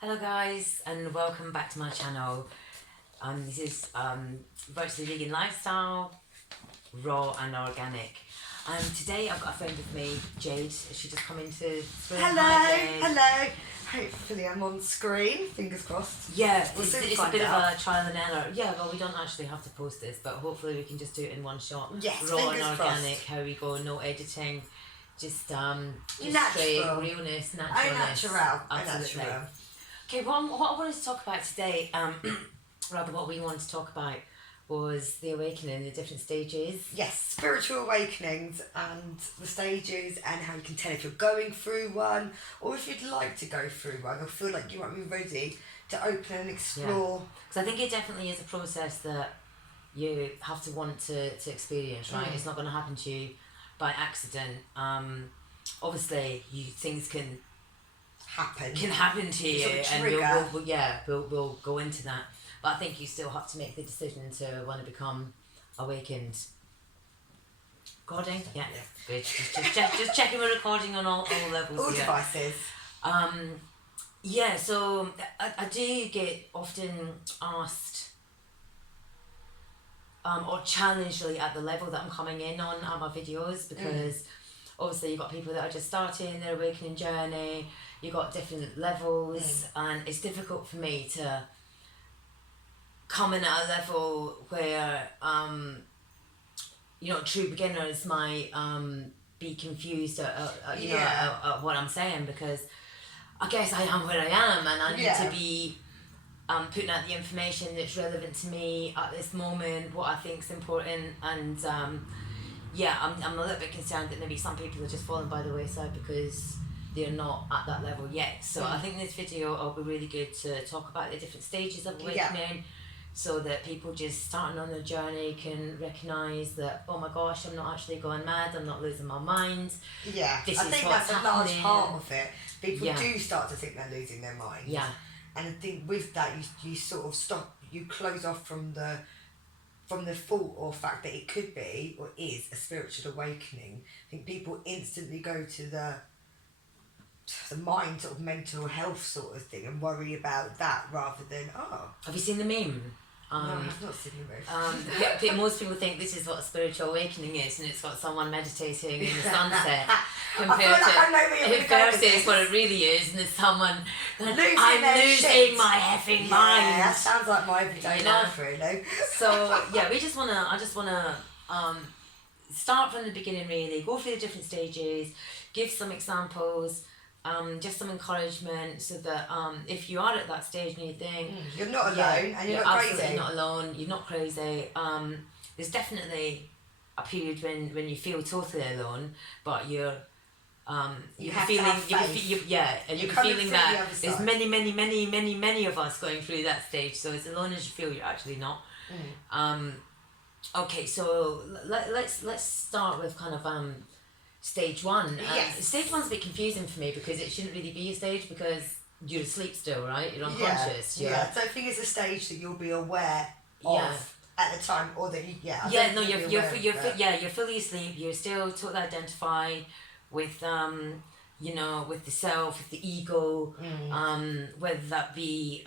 Hello guys and welcome back to my channel. This is virtually vegan lifestyle, raw and organic. Today I've got a friend with me, Jade. She just come in to say hi. Hello. Hopefully I'm on screen, fingers crossed. Yeah, We'll it's soon a find bit out. of a trial and error. Yeah, well we don't actually have to post this, but hopefully we can just do it in one shot. Yes, raw and fingers organic, crossed. how we go, no editing. Just straight Natural. realness, Au naturalness. natural. Absolutely. Natural. Okay, what I wanted to talk about today, rather what we wanted to talk about was the awakening, the different stages. Yes, spiritual awakenings and the stages and how you can tell if you're going through one or if you'd like to go through one or feel like you might be ready to open and explore. Because I think it definitely is a process that you have to want to experience, right? It's not going to happen to you by accident. Obviously, things can happen to you, and we'll go into that. But I think you still have to make the decision to want to become awakened. Recording? Yeah. Good. Just checking we're recording on all levels. All devices. So I do get often asked or challenged really at the level that I'm coming in on my videos, because obviously you've got people that are just starting their awakening journey, you've got different levels, and it's difficult for me to come in at a level where true beginners might be confused at what I'm saying, because I guess I am where I am and I need to be putting out the information that's relevant to me at this moment, what I think is important, and I'm a little bit concerned that maybe some people are just falling by the wayside because they're not at that level yet. So I think this video will be really good to talk about the different stages of awakening, so that people just starting on their journey can recognise that, oh my gosh, I'm not actually going mad, I'm not losing my mind. Yeah, This I is think what's that's a large happening. part of it. People do start to think they're losing their mind. Yeah. And I think with that, you sort of stop, you close off from the thought or fact that it could be or is a spiritual awakening. I think people instantly go to the mind sort of mental health sort of thing and worry about that rather than, Have you seen the meme? no, I've not seen the movie. Most people think this is what a spiritual awakening is, and it's got someone meditating in the sunset. I feel like I know where you're going with versus this. what it really is, and there's someone going, Losing I'm their losing shit." my effing Yeah, mind. that sounds like my everyday life, really. So I just wanna start from the beginning, really, go through the different stages, give some examples, just some encouragement, so that if you are at that stage and you think You're not alone and you're not absolutely crazy. not alone, you're not crazy. There's definitely a period when you feel totally alone, but you're feeling feeling that there's many of us going through that stage. So as alone as you feel, you're actually not. Okay, so let's start with kind of stage one. Stage one's a bit confusing for me because it shouldn't really be a stage, because you're asleep still, right? You're unconscious. So I think it's a stage that you'll be aware of at the time, or that you're fully asleep. You're still totally identified with with the self, with the ego, whether that be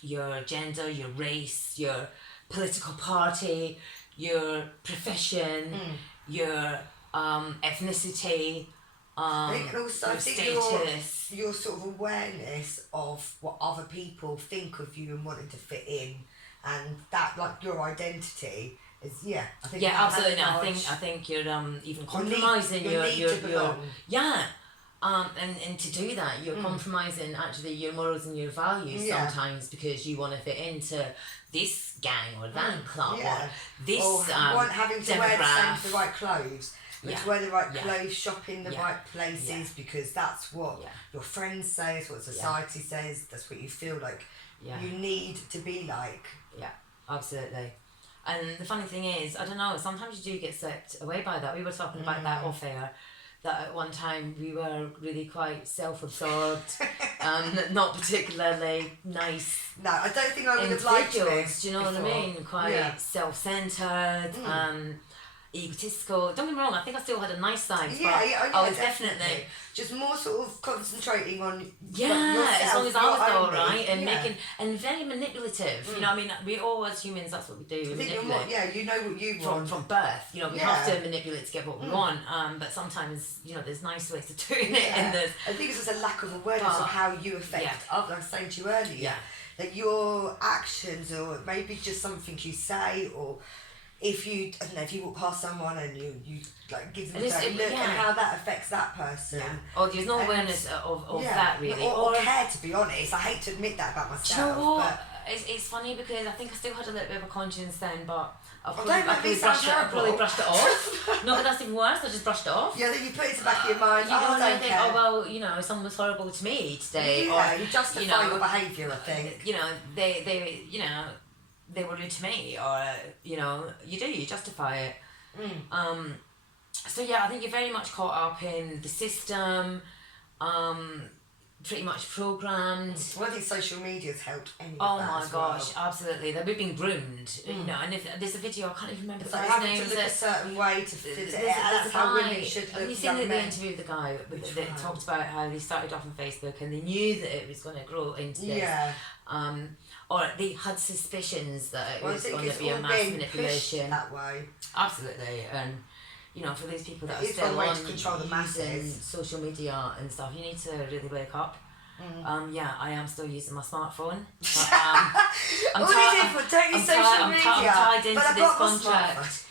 your gender, your race, your political party, your profession, your ethnicity, and also your I think status. your sort of awareness of what other people think of you and wanting to fit in, and that, like, your identity is I think Absolutely. I think you're even compromising your and to do that you're compromising actually your morals and your values sometimes, because you want to fit into this gang or that club or this having to wear the right clothes. To wear the right clothes, shop in the right places, because that's what your friends say, it's what society says, that's what you feel like you need to be like. Yeah, absolutely. And the funny thing is, I don't know, sometimes you do get swept away by that. We were talking about that off air, that at one time we were really quite self-absorbed, not particularly nice. No, I don't think I would have liked it. Do you know what I mean? Quite self-centered. egotistical. Don't get me wrong, I think I still had a nice side, but I was definitely just more sort of concentrating on yourself, as long as I was all right, and making and very manipulative. You know, I mean, we all as humans, that's what we do. We manipulate. You know what you want from birth. You know, we have to manipulate to get what we want. But sometimes, you know, there's nice ways of doing it, and there's. I think it's just a lack of awareness of how you affect others. I was saying to you earlier, that your actions, or maybe just something you say, or if you, I don't know, if you walk past someone and you like give them a dirty look, and how that affects that person. Or there's no awareness of that really. Or care, to be honest. I hate to admit that about myself. Do you know what? But it's funny because I think I still had a little bit of a conscience then, but I probably brushed it off. No, but that's even worse. I just brushed it off. Yeah, then you put it in the back of your mind. I think, oh well, you know, someone was horrible to me today. Yeah, you justify your behaviour, I think. You know, they you know, they were rude to me, or you know, you justify it. So yeah, I think you're very much caught up in the system, pretty much programmed. Well, I think social media's helped any Oh my gosh, absolutely. That we've been groomed, you know. And if there's a video, I can't even remember the guy's name. To look a certain way to fit it. That's how women should look. Have you seen the interview with the guy that talked about how they started off on Facebook and they knew that it was going to grow into this? Yeah. Or they had suspicions that it was going to be a mass manipulation. That way. Absolutely, and you know, for these people that are still on control the masses, social media and stuff, you need to really wake up. Yeah, I am still using my smartphone. But, I'm tied into this contract.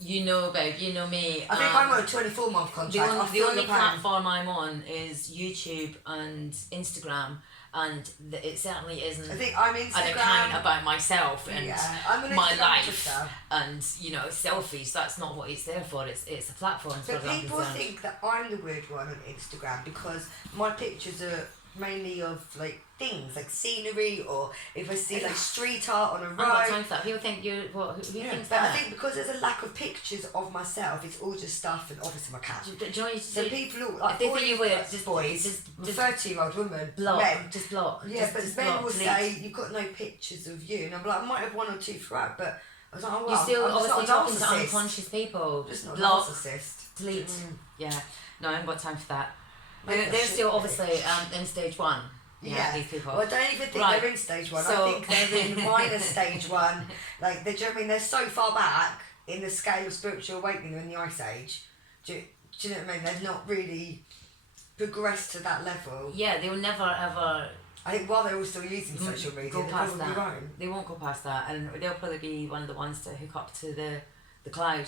You know, babe, you know me. I think I'm on a 24-month contract. The only platform I'm on is YouTube and Instagram. And it certainly isn't. I think I'm Instagram. An account about myself and I'm my life and you know selfies. That's not what it's there for. It's a platform. But people think that I'm the weird one on Instagram because my pictures are mainly of like things like scenery, or if I see like street art on a road. I've got time for that. People think you. Who thinks that? I think because there's a lack of pictures of myself, it's all just stuff and obviously my cat. So people look like they think you weird. Just boys, just 30-year-old women, block, men, just block. Yeah, but men will say you've got no pictures of you, and I'm like, I might have one or two throughout, but I was like, oh well, you're still obviously talking to narcissist. Unconscious people. Just not block, narcissist. Delete. Yeah, no, I haven't got time for that. They're still obviously in stage one. Yeah, these people. Well, I don't even think they're in stage one. I think they're in minor stage one. Like, do you know what I mean? They're so far back in the scale of spiritual awakening. They're in the Ice Age. Do you know what I mean? They've not really progressed to that level. Yeah, they will never ever. I think while they're all still using social media, go past that. Won't. They won't go past that, and they'll probably be one of the ones to hook up to the cloud.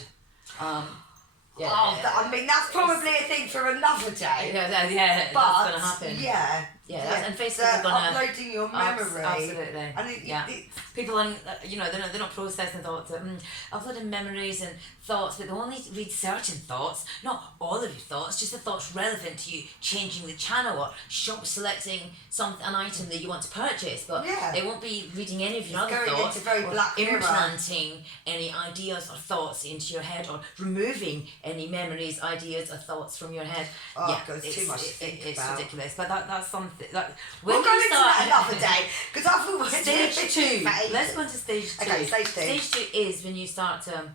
Yeah, I mean, that's probably a thing for another day. Yeah, but that's going to happen. Yeah, and Facebook is going to uploading your memory. Absolutely. And people on, you know, they're not processing thoughts. Uploading memories and thoughts, but they only read certain thoughts, not all of your thoughts, just the thoughts relevant to you. Changing the channel or selecting an item that you want to purchase, but they won't be reading any of your other thoughts. Or implanting any ideas or thoughts into your head, or removing any memories, ideas, or thoughts from your head. It's too much to think about. Ridiculous, but that's something. We'll go into that another day, because I thought stage 2. Let's go into stage 2. Okay, stage 2. Stage 2 is when you start to,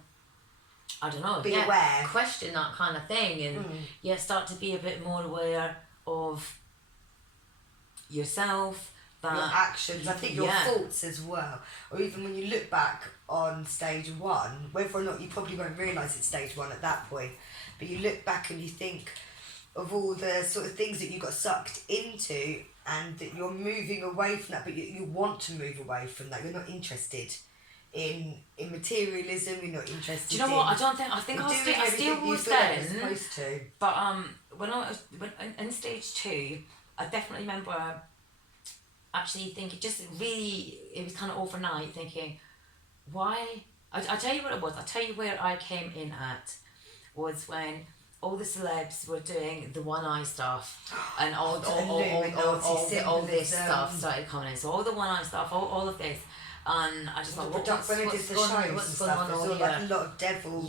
I don't know, be aware, question that kind of thing, and start to be a bit more aware of yourself, your actions. I think your thoughts as well, or even when you look back on stage 1, whether or not you probably won't realise it's stage 1 at that point, but you look back and you think of all the sort of things that you got sucked into, and that you're moving away from that, but you want to move away from that. You're not interested in materialism. You're not interested. Do you know what? I think I still was then. Supposed to. But when in stage 2, I definitely remember actually thinking, just really, it was kind of overnight thinking, why? I tell you what it was. I tell you where I came in at was when all the celebs were doing the one eye stuff, and all this stuff started coming in. So all the one eye stuff, all of this, and I just thought, what's going on here? Like a lot of devil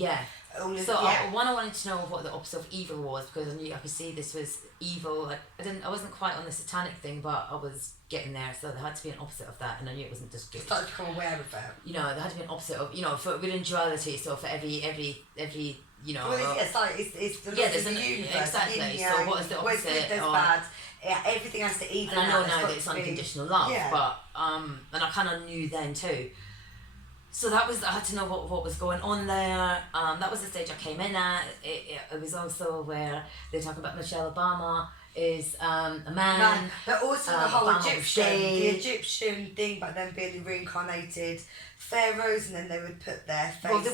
I wanted to know what the opposite of evil was, because I could see this was evil. I wasn't quite on the satanic thing, but I was getting there, so there had to be an opposite of that, and I knew it wasn't just good. Started to become aware of that. There had to be an opposite of, for within duality. So for every Well, it's like it's the there's the universe. Exactly. So what is the opposite? Good, there's bad. Yeah, everything has to even. And I know now that it's unconditional love, but and I kind of knew then too. So I had to know what was going on there. That was the stage I came in at. It was also where they're talking about Michelle Obama is a man. But also the whole Egyptian thing about them being reincarnated pharaohs, and then they would put their face.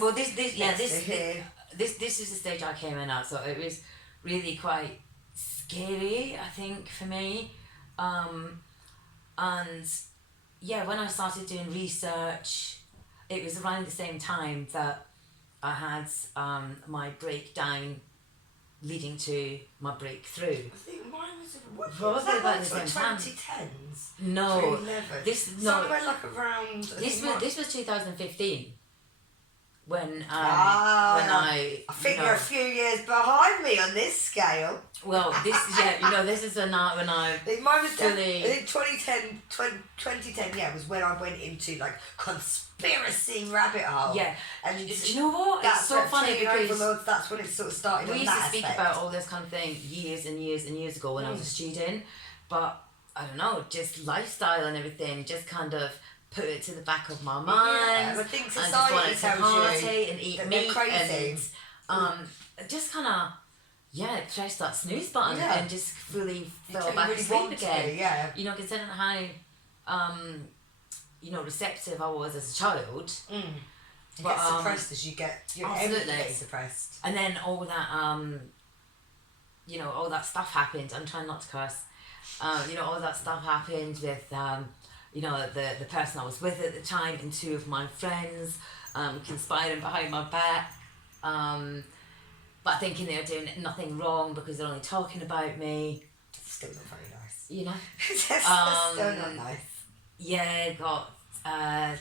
This is the stage I came in at. So it was really quite scary, I think, for me. And when I started doing research, it was around the same time that I had my breakdown leading to my breakthrough. I think mine was about the same time. 2010s? No. Somewhere like around... This was 2015. When I think you're a few years behind me on this scale. Well, this is when I mine was fully... I think 2010 was when I went into like conspiracy rabbit hole. Yeah. And do you know what? It's so funny because that's when it sort of started. We used to speak about all this kind of thing years and years and years ago when I was a student, but I don't know, just lifestyle and everything just kind of put it to the back of my mind. I think society I just wanted to party you and eat that meat crazy. and just kind of press that snooze button and just fully fell back really asleep again. Considering how receptive I was as a child. You get suppressed as you get. Absolutely. Gets suppressed. And then all that all that stuff happened. I'm trying not to curse. All that stuff happened with the person I was with at the time and two of my friends conspiring behind my back, but thinking they were doing nothing wrong because they're only talking about me. It's still not very nice. It's still not nice. Yeah, got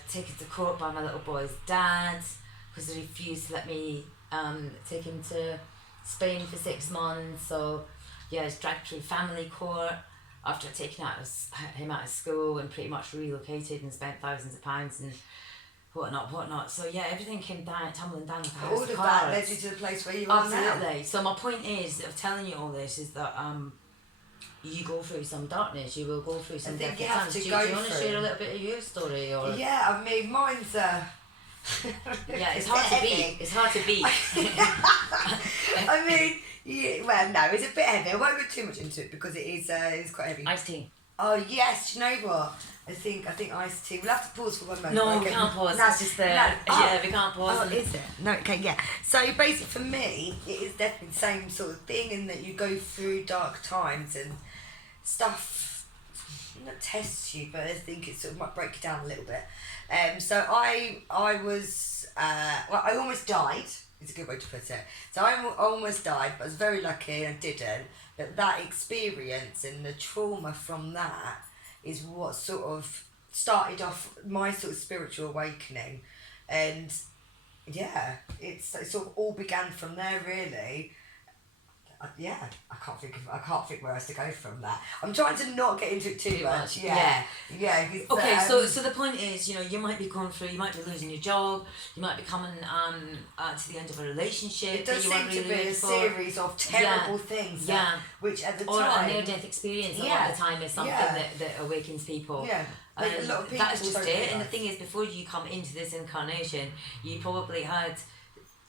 taken to court by my little boy's dad because they refused to let me take him to Spain for 6 months. So I was dragged through family court after I'd taken him out of school and pretty much relocated and spent thousands of pounds and whatnot. So everything came tumbling down with the house. All of that led you to the place where you are now. Absolutely. So my point of telling you all this is that you go through some darkness, you will go through some difficult times. Do you want to share a little bit of your story? Or? Yeah, I mean, mine's... it's hard to beat. It's hard to beat. I mean... Yeah, well, no, it's a bit heavy. I won't go too much into it because it is it's quite heavy. Iced tea. Oh yes, you know what? I think iced tea. We'll have to pause for 1 moment. No, we can't pause. That's just there. We can't pause. Oh, is it? No, okay, yeah. So basically, for me, it is definitely the same sort of thing in that you go through dark times and stuff. Not tests you, but I think it sort of might break you down a little bit. So I was I almost died. It's a good way to put it. So I almost died, but I was very lucky and I didn't. But that experience and the trauma from that is what sort of started off my sort of spiritual awakening. And it sort of all began from there, really. I can't think where else to go from that. I'm trying to not get into it too much. Yeah. Okay, so the point is, you might be going through, you might be losing your job, you might be coming to the end of a relationship. It does seem to be a series of terrible things. Which at the time, or a near-death experience a lot of the time is something that awakens people. Yeah. Like a lot of people. That's just it. And the thing is, before you come into this incarnation, you probably had.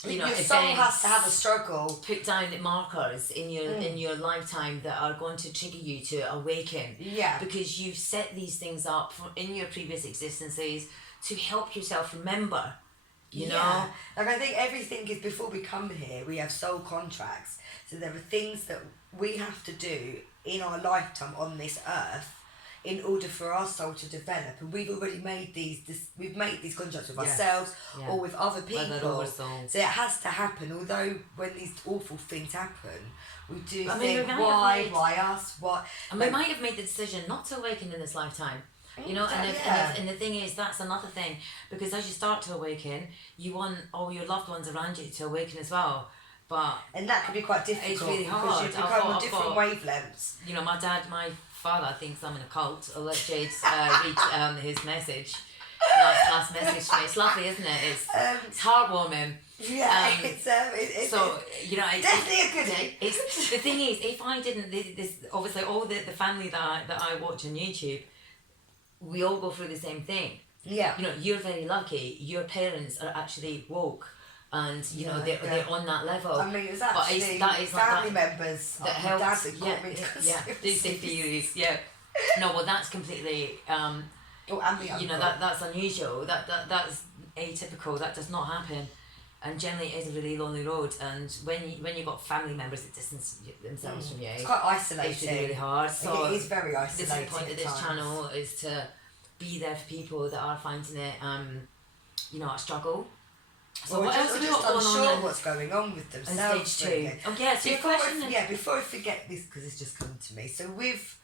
Your soul has to have a struggle. Put down markers in your lifetime that are going to trigger you to awaken. Yeah. Because you've set these things up in your previous existences to help yourself remember. You know? Like I think everything is, before we come here, we have soul contracts. So there are things that we have to do in our lifetime on this earth in order for our soul to develop, and we've already made we've made these contracts with ourselves or with other people. So it has to happen. Although when these awful things happen, we do think, why us? What? And we might have made the decision not to awaken in this lifetime. you know, and the thing is, that's another thing, because as you start to awaken, you want all your loved ones around you to awaken as well. And that can be quite difficult. It's really hard. Because you become on different wavelengths. You know, my father thinks I'm in a cult. I'll let Jade read his message. Last message to me. It's lovely, isn't it? It's heartwarming. Yeah, it's so you know, definitely a goodie. It's the thing is, if I didn't, this obviously all the family that I watch on YouTube, we all go through the same thing. Yeah. You know, you're very lucky. Your parents are actually woke. And you know they're on that level. I mean, it's actually family members that helps. Dad that got me to these theories. Yeah, no, well that's completely. You know that's unusual. That's atypical. That does not happen, and generally it is a really lonely road. And when you got family members that distance themselves from you, it's quite isolating. It's really hard. So it is very isolating. The point of this channel is to be there for people that are finding it, you know, a struggle. So well, what else have we got going on? What's going on with themselves? Stage 2. Oh yeah, so before I forget this, because it's just come to me. So with,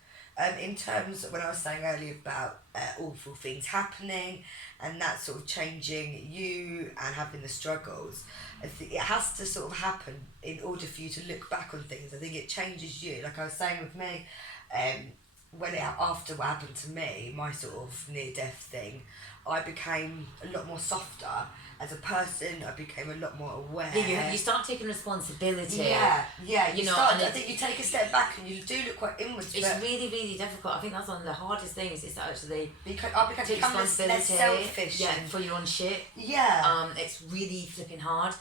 in terms of when I was saying earlier about awful things happening, and that sort of changing you and having the struggles, I think it has to sort of happen in order for you to look back on things. I think it changes you. Like I was saying with me, after what happened to me, my sort of near-death thing, I became a lot more softer. As a person, I became a lot more aware. Yeah, you start taking responsibility. Yeah. You know, start. I think you take a step back and you do look quite inwards. It's really, really difficult. I think that's one of the hardest things is to actually take responsibility. Less selfish. Yeah, for your own shit. Yeah. It's really flipping hard,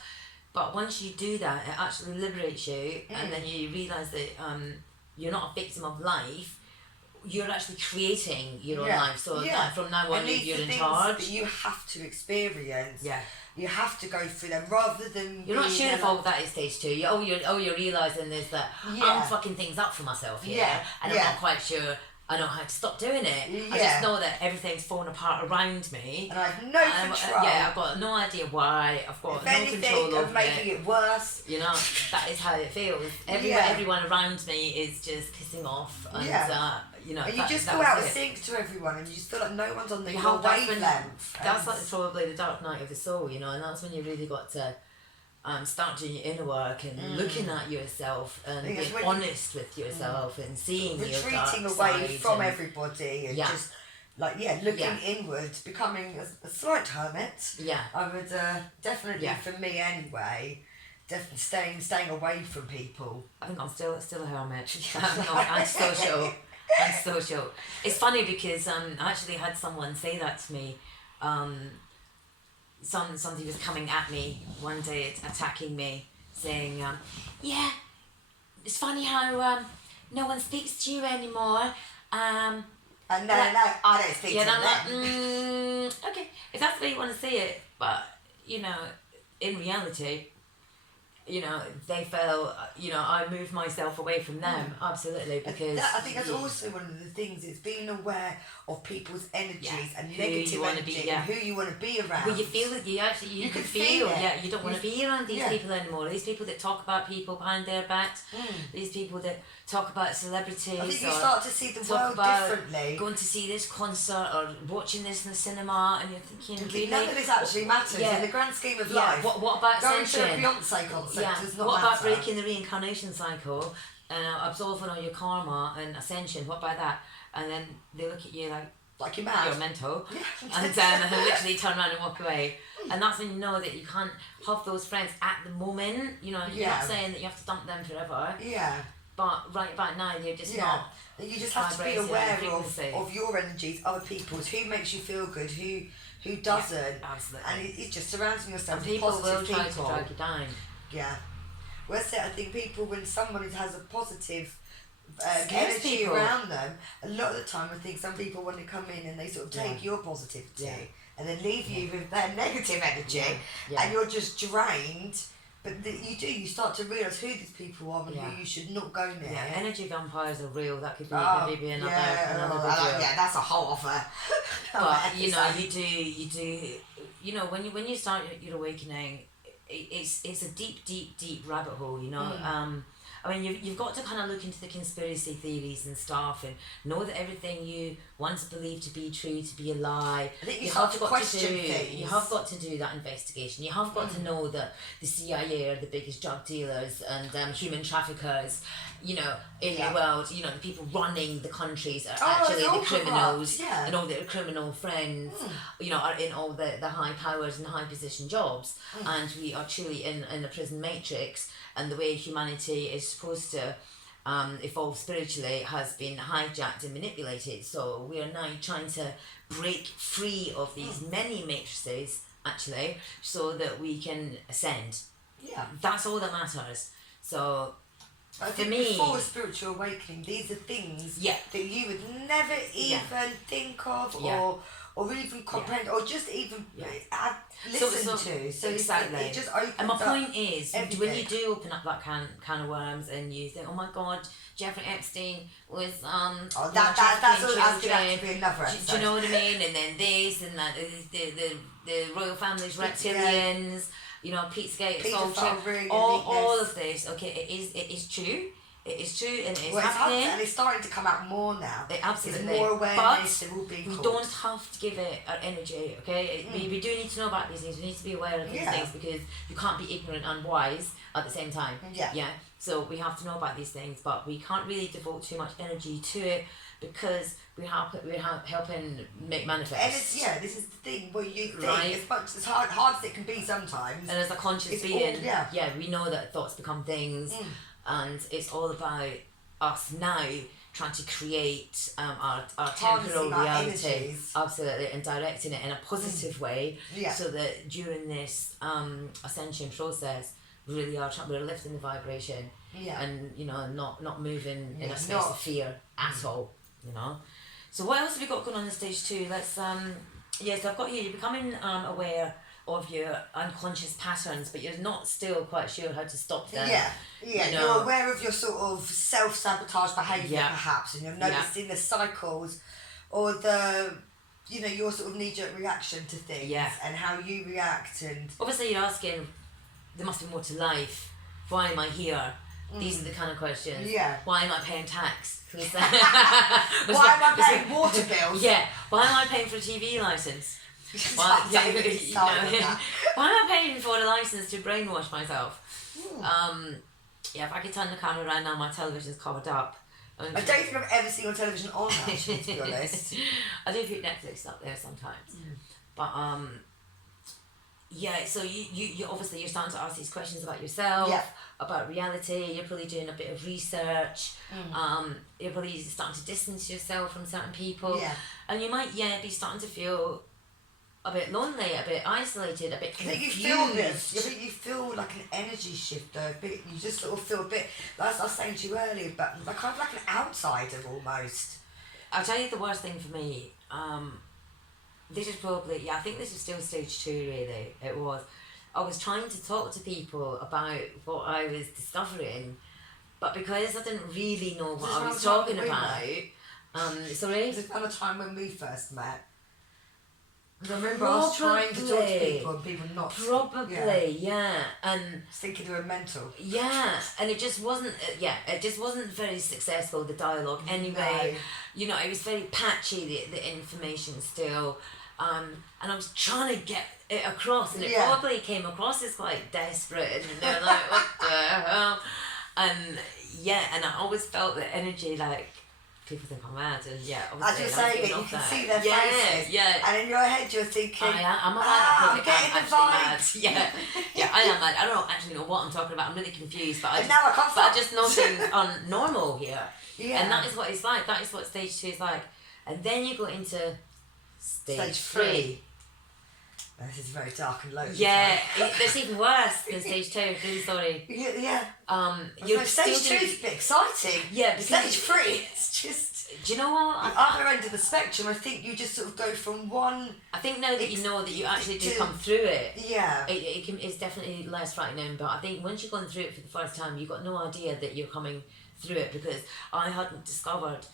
but once you do that, it actually liberates you, and then you realise that you're not a victim of life. You're actually creating your own life. So from now on, you're in charge. That you have to experience. Yeah. You have to go through them rather than. You're not sure if all that is stage 2. You're realising is that I'm fucking things up for myself here, and I'm not quite sure I know how to stop doing it. Yeah. I just know that everything's falling apart around me. And I have no control. I've got no idea why. I've got no control over it. Making it worse. You know, that is how it feels. Everyone around me is just pissing off. And, you know, and you just go out and sync to everyone, and you just feel like no one's on the wavelength. That's like probably the dark night of the soul, you know, and that's when you really got to start doing your inner work and looking at yourself and being honest with yourself and seeing your dark side. Retreating away from everybody and just looking inwards, becoming a slight hermit. Yeah. I would definitely, for me anyway, definitely staying away from people. I think I'm still a hermit. I'm social. It's funny because I actually had someone say that to me. Somebody was coming at me one day, attacking me, saying, it's funny how no one speaks to you anymore. And no, I don't speak to them. I'm like, okay, if that's the way you want to say it, but, you know, in reality, you know, they felt, you know, I moved myself away from them, absolutely, because... I think that's also one of the things, is being aware of people's energies and negative energy and who you want to be around. Well, you feel that you can feel it. You don't want to be around these people anymore. These people that talk about people behind their backs, these people that talk about celebrities. I think you start to see the world differently. Going to see this concert or watching this in the cinema, and you're thinking, really? None of this actually matters in the grand scheme of life. What about going to a Beyonce concert does not What matter. about breaking the reincarnation cycle and absolving all your karma and ascension? What about that? And then they look at you like you're mad. You're mental. And they literally turn around and walk away. And that's when you know that you can't have those friends at the moment. You know, you're not saying that you have to dump them forever. Yeah. But right about now, you're just not. You just have to be aware of your energies, other people's, who makes you feel good, who doesn't. Yeah, absolutely. And it's just surrounding yourself with positive people. People will try to drag you down. Yeah. Well, I think people, when somebody has a positive energy around them, a lot of the time I think some people want to come in and they sort of take your positivity and then leave you with their negative energy and you're just drained. But you start to realise who these people are and who you should not go near. Yeah, energy vampires are real. That could be maybe another video. That's a whole offer. But you know, you do. You know, when you start your awakening, it's a deep rabbit hole. You know, I mean, you've got to kind of look into the conspiracy theories and stuff, and know that everything you once believed to be true to be a lie. I think you have to question things. You have got to do that investigation. You have got to know that the CIA are the biggest drug dealers and human traffickers, you know, in the world. You know, the people running the countries are actually the criminals, and all their criminal friends, you know, are in all the high powers and high position jobs, and we are truly in the prison matrix. And the way humanity is supposed to evolve spiritually has been hijacked and manipulated. So we are now trying to break free of these many matrices, actually, so that we can ascend. Yeah. That's all that matters. So I think before a spiritual awakening, these are things that you would never even think of or even comprehend or just even listen to. So exactly. It just opens up. And my point is, everything. when you do open up that can of worms and you think, oh my God, Jeffrey Epstein was that's all. That's going to have to be another episode. Do you know what I mean? And then this and that, the royal family's reptilians. You know, Pizzagate, all of this. Okay, it is true. It is true, and it is happening. And it's starting to come out more now. Absolutely. There's more awareness. But we don't have to give it our energy, okay? We do need to know about these things. We need to be aware of these things because you can't be ignorant and wise at the same time. Yeah. So we have to know about these things, but we can't really devote too much energy to it because we're helping make manifest. And this is the thing where you think as hard as it can be sometimes. And as a conscious being, we know that thoughts become things. And it's all about us now trying to create our temporal reality, absolutely, and directing it in a positive way, so that during this ascension process, really we're lifting the vibration, and you know, not moving in a space of fear at all, you know. So what else have we got going on in stage 2? Let's so I've got here. You're becoming aware of your unconscious patterns, but you're not still quite sure how to stop them. You know? You're aware of your sort of self-sabotage behaviour perhaps, and you're noticing the cycles or the, you know, your sort of knee-jerk reaction to things and how you react. And obviously you're asking, there must be more to life. Why am I here? These are the kind of questions. Why am I paying tax? Why am I paying water bills? Why am I paying for a TV licence? Why am I paying for a license to brainwash myself? If I could turn the camera around now, my television's covered up. I don't think I've ever seen your television on, actually, to be honest. I do put Netflix up there sometimes. But so you obviously you're starting to ask these questions about yourself, about reality. You're probably doing a bit of research. You're probably starting to distance yourself from certain people, and you might be starting to feel a bit lonely, a bit isolated, a bit confused. I think you feel like an energy shift though, a bit. You just sort of feel a bit, like I was saying to you earlier, but like kind of like an outsider almost. I'll tell you the worst thing for me. This is probably, I think this is still stage 2 really. It was. I was trying to talk to people about what I was discovering, but because I didn't really know what I was talking about. Sorry? Was it around the time when we first met? I remember I was trying to talk to people and people not... Probably, and... thinking they were mental. And it just wasn't, it just wasn't very successful, the dialogue anyway. No. You know, it was very patchy, the information still. And I was trying to get it across, and it probably came across as quite desperate, and they're like, what the hell? And I always felt the energy, like, people think I'm mad, and as you're saying it, you can see their faces, and in your head you're thinking, I'm mad. I'm getting the vibe. I am mad. I don't actually know what I'm talking about. I'm really confused, but I just know things are normal here, and that is what it's like. That is what stage 2 is like, and then you go into stage 3. This is very dark and lonely. It's even worse than stage 2. Really sorry. Stage 2 is a bit exciting. Stage 3, it's just. Do you know what? The other end of the spectrum, I think you just sort of go from one. I think now that you know that you actually do come through it. It's definitely less frightening. But I think once you've gone through it for the first time, you've got no idea that you're coming through it, because I hadn't discovered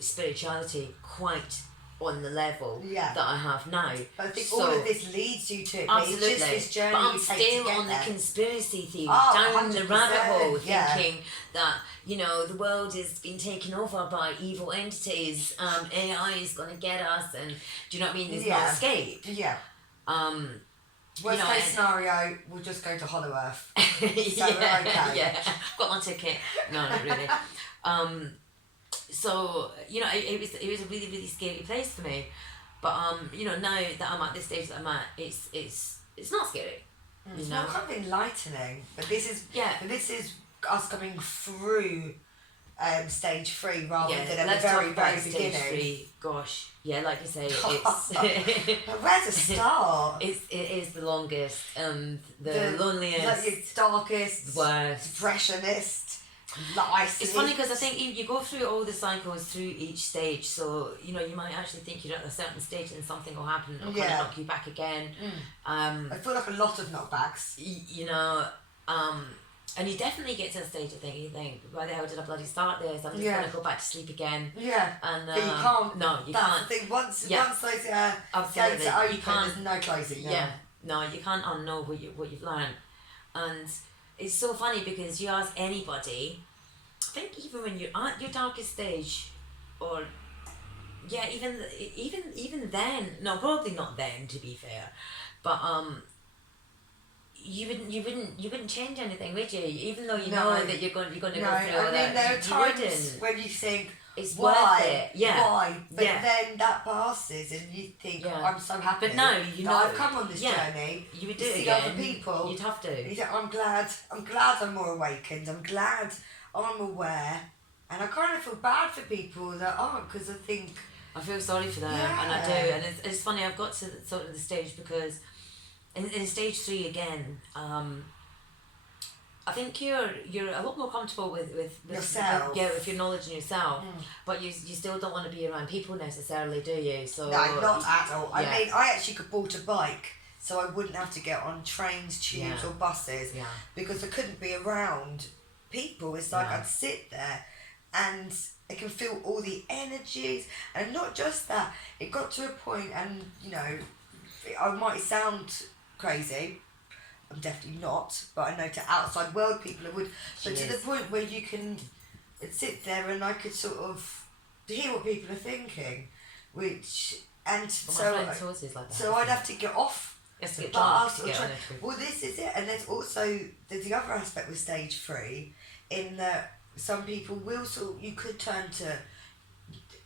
spirituality quite on the level that I have now. But I think all of this leads you to it. Absolutely. It's just this journey but I'm you take still to get on there. the conspiracy theory, down 100%, the rabbit hole, thinking that, you know, the world is being taken over by evil entities, AI is going to get us, and do you know what I mean? There's no escape. Yeah. Worst case scenario, we'll just go to Hollow Earth. So we're okay. Yeah, got my ticket. No, not really. So, you know, it was a really, really scary place for me. But you know, now that I'm at this stage that I'm at, it's not scary. It's not kind of enlightening. But this is us coming through stage 3 rather than at the very, very beginning. Stage 3, gosh. Yeah, like you say, it's where to start? It is the longest, the loneliest, like darkest, worst, depressionist. It's funny because I think you go through all the cycles through each stage, so you know you might actually think you're at a certain stage and something will happen and kind of knock you back again. I feel like a lot of knockbacks. You know, and you definitely get to a stage of you think, why the hell did I bloody start this? I'm just gonna go back to sleep again. Yeah, and but you can't. No, you that's can't. The thing. Once those absolutely, gates are open, you can't, there's no closing. No. Yeah, no, you can't unknow what you've learned, and it's so funny because you ask anybody, I think even when you're at your darkest stage, or even then, no, probably not then to be fair, but you wouldn't change anything, would you? Even though you know that you're going to go through all that. I mean, there are times when you think, it's why? Worth it. Yeah. Why? But then that passes and you think, I'm so happy. But no, you know, I've come on this journey. You would do you it see again. Other people. You'd have to. You think, I'm glad I'm more awakened. I'm glad I'm aware. And I kind of feel bad for people that aren't, because I think... I feel sorry for them, and I do. And it's funny, I've got to sort of the stage because in stage 3 again, I think you're a lot more comfortable with yourself. With your knowledge in yourself, but you still don't want to be around people necessarily, do you? So no, not at all. I mean, I actually bought a bike so I wouldn't have to get on trains, tubes or buses because I couldn't be around people. It's like I'd sit there and I can feel all the energies, and not just that, it got to a point, and you know, I might sound crazy, I'm definitely not, but I know to outside world people it would, but to the point where you can sit there and I could sort of hear what people are thinking, which, and so I'd have to get off the bus, well this is it. And there's the other aspect with stage 3 in that some people will you could turn to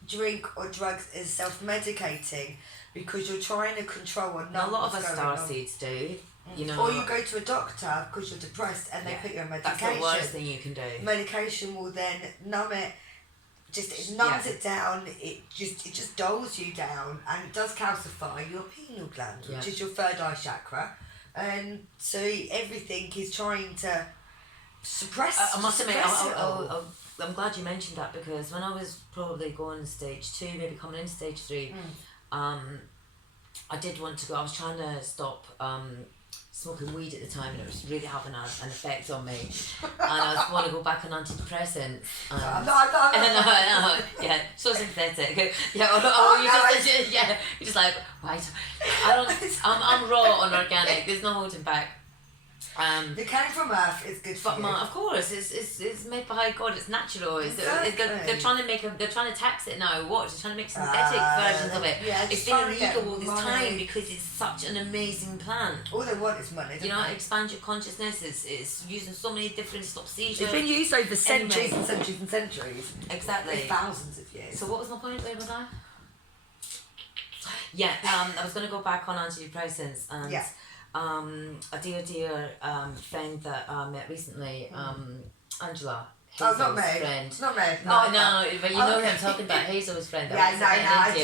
drink or drugs as self-medicating because you're trying to control or not. A lot of us starseeds do. You know, or you go to a doctor because you're depressed and they put you on medication. That's the worst thing you can do. Medication will then numb it. It numbs it down. It just dulls you down, and it does calcify your pineal gland, which is your third eye chakra, and so everything is trying to suppress. I must admit, I'm glad you mentioned that, because when I was probably going to stage 2, maybe coming into stage 3, I did want to go. I was trying to stop smoking weed at the time, and it was really having an effect on me. And I was want to go back on antidepressants. No, yeah, so synthetic. Yeah, you're just like, right. I'm raw and organic. There's no holding back. They came from Earth. It's good for you. Of course, it's made by God. It's natural. They're trying to tax it now. They're trying to make synthetic versions of it. Yeah, it's been illegal all this time because it's such an amazing plant. All they want is money. You know, it expands your consciousness. It's using so many different stop seizures. It's been used over centuries and centuries and centuries. Exactly. Thousands of years. So what was my point? Where was I? Yeah, I was going to go back on antidepressants and. A dear friend that I met recently, Angela, Hazel's friend. Not me. No, but you know who I'm talking about, Hazel's friend. I do,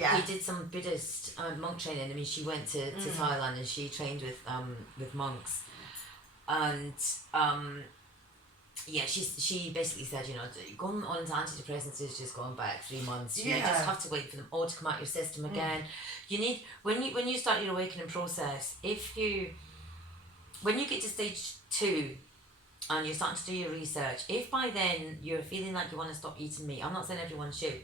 yeah. He did some Buddhist monk training. I mean, she went to Thailand and she trained with monks. And she basically said, you know, going on to antidepressants is just going back 3 months. You just have to wait for them all to come out your system again. You need when you start your awakening process. When you get to stage 2, and you're starting to do your research, if by then you're feeling like you want to stop eating meat, I'm not saying everyone should,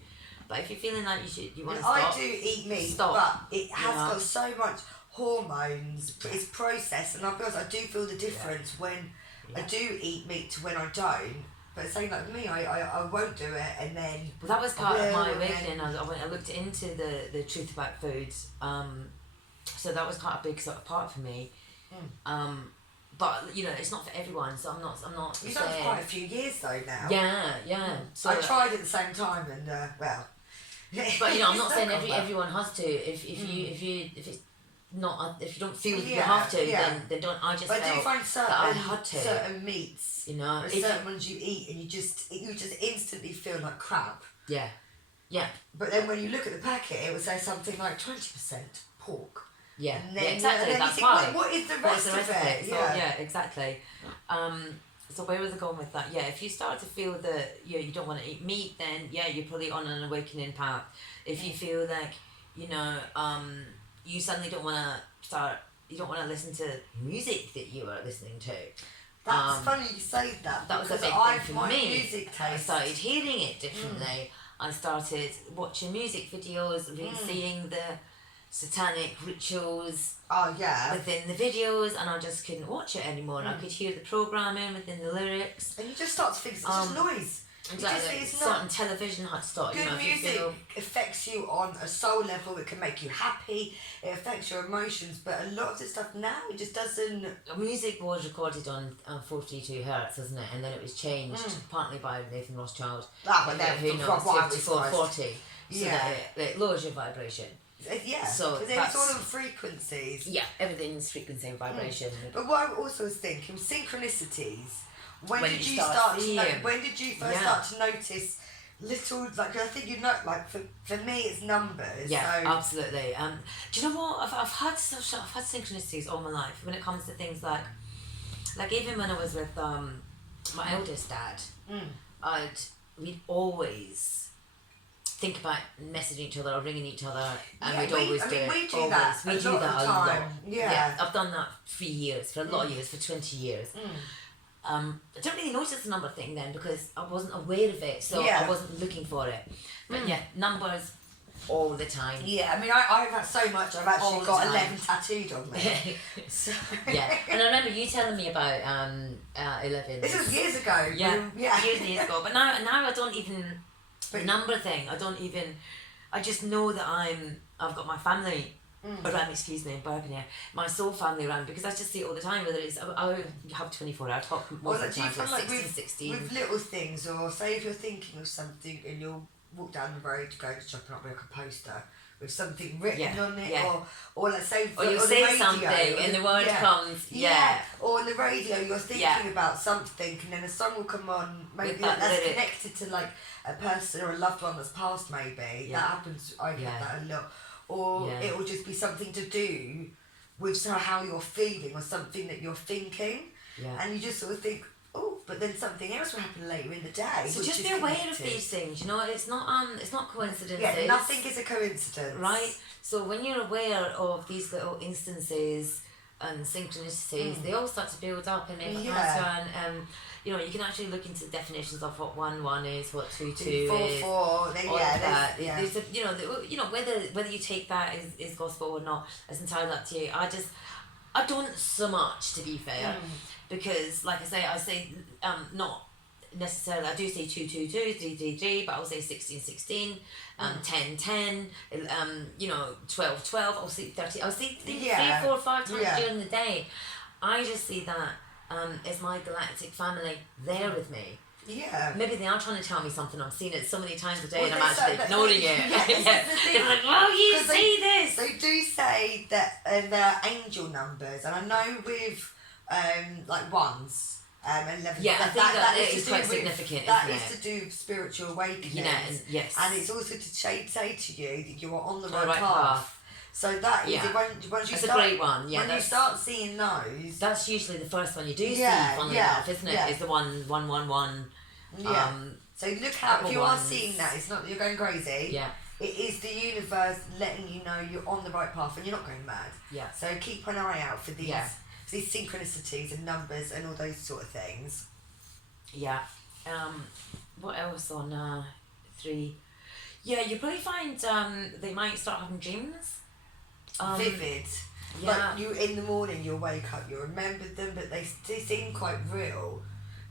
But if you're feeling like you want to stop, I do eat meat, stop, but it has got so much hormones. It's processed, and I'll be honest, I do feel the difference when I do eat meat to when I don't. But saying like me, I won't do it, and then. Well, that was part of my awakening. I looked into the truth about foods. So that was quite a big sort of part for me. But it's not for everyone. So I'm not. You've done it for quite a few years though now. Yeah. So I tried at the same time, and well. But I'm not saying everyone has to. If it's not, if you don't feel you have to, then don't. I just. But I do find I had to. certain meats. Or certain ones you eat, and you just instantly feel like crap. Yeah. But then when you look at the packet, it would say something like 20% pork. Yeah. And then, exactly. And then that's you think, why. What is the rest of it? Yeah, exactly. So where was I going with that? Yeah, if you start to feel that you don't want to eat meat, then you're probably on an awakening path. If you feel like you suddenly don't want to you don't want to listen to music that you are listening to. That's funny you say that. That was a big thing for me. Music taste. I started hearing it differently. I started watching music videos, really seeing the satanic rituals within the videos, and I just couldn't watch it anymore. And I could hear the programming within the lyrics. And you just start to think it's just noise. Exactly. It's certain television had to start. Good music affects you on a soul level. It can make you happy. It affects your emotions. But a lot of this stuff now, it just doesn't. Music was recorded on 42 hertz, isn't it? And then it was changed partly by Nathan Rothschild. Who knows 5440. So that it lowers your vibration. Yeah, so it's all on frequencies. Yeah, everything's frequency and vibration. But what I also was thinking, synchronicities. When did you start to notice little, like, I think for me it's numbers. Yeah, so. Absolutely. Do you know what? I've had synchronicities all my life when it comes to things like even when I was with my eldest dad, we'd always think about messaging each other or ringing each other, and we'd always do it. We do that. We do that a lot. Yeah. I've done that for years, for a lot of years, for 20 years. I don't really notice the number thing then because I wasn't aware of it, so I wasn't looking for it. But numbers all the time. Yeah, I mean, I've had so much. I've actually got 11 tattooed on me. So. Yeah, and I remember you telling me about 11. This was years ago. Yeah, years ago. But now I don't even the number thing. I just know that I've got my family. Around, in Birkenhead, my soul family around, because I just see it all the time, whether it's, I have 24-hour talk most of the time, like 16. With little things, or say if you're thinking of something and you'll walk down the road to go to shopping, up with like a poster with something written on it, or let's say, or you'll say radio, something and the word comes, or on the radio you're thinking about something, and then a song will come on, maybe that's connected to like a person or a loved one that's passed, maybe. That happens, I get that a lot. Or it will just be something to do with how you're feeling or something that you're thinking, and you just sort of think, oh, but then something else will happen later in the day. So just be aware of these things. It's not coincidences. Yeah, nothing is a coincidence, right? So when you're aware of these little instances and synchronicities, they all start to build up and make a pattern. You can actually look into the definitions of what 1 is, what 2 is, 4 then that. There's whether you take that is gospel or not, it's entirely up to you. I don't so much, to be fair, because like I say not necessarily. I do say 2, 2, 2, 3, 3, 3, but I'll say 16, 16, 10, 10, 12, 12. I'll say 30. I'll say 3, 4, 5 times during the day. I just see that. Is my galactic family there with me? Yeah. Maybe they are trying to tell me something. I'm seeing it so many times a day and I'm actually ignoring it. They're like, well, you see this. They do say that there are angel numbers, and I know with like ones and 11. Yeah, I think that is quite significant. That is to do with spiritual awakening. Yes. And it's also to say to you that you are on the right path. So that is once you that's start, a great one. Yeah, when you start seeing those, that's usually the first one you do see. Funnily enough, isn't it? Is the 1, 1, 1, 1. Yeah. So look out if you are seeing that. It's not that you're going crazy. Yeah. It is the universe letting you know you're on the right path and you're not going mad. Yeah. So keep an eye out for these synchronicities and numbers and all those sort of things. Yeah. What else on 3? Yeah, you probably find they might start having dreams. Vivid. Yeah. Like, you in the morning, you'll wake up, you'll remember them, but they seem quite real.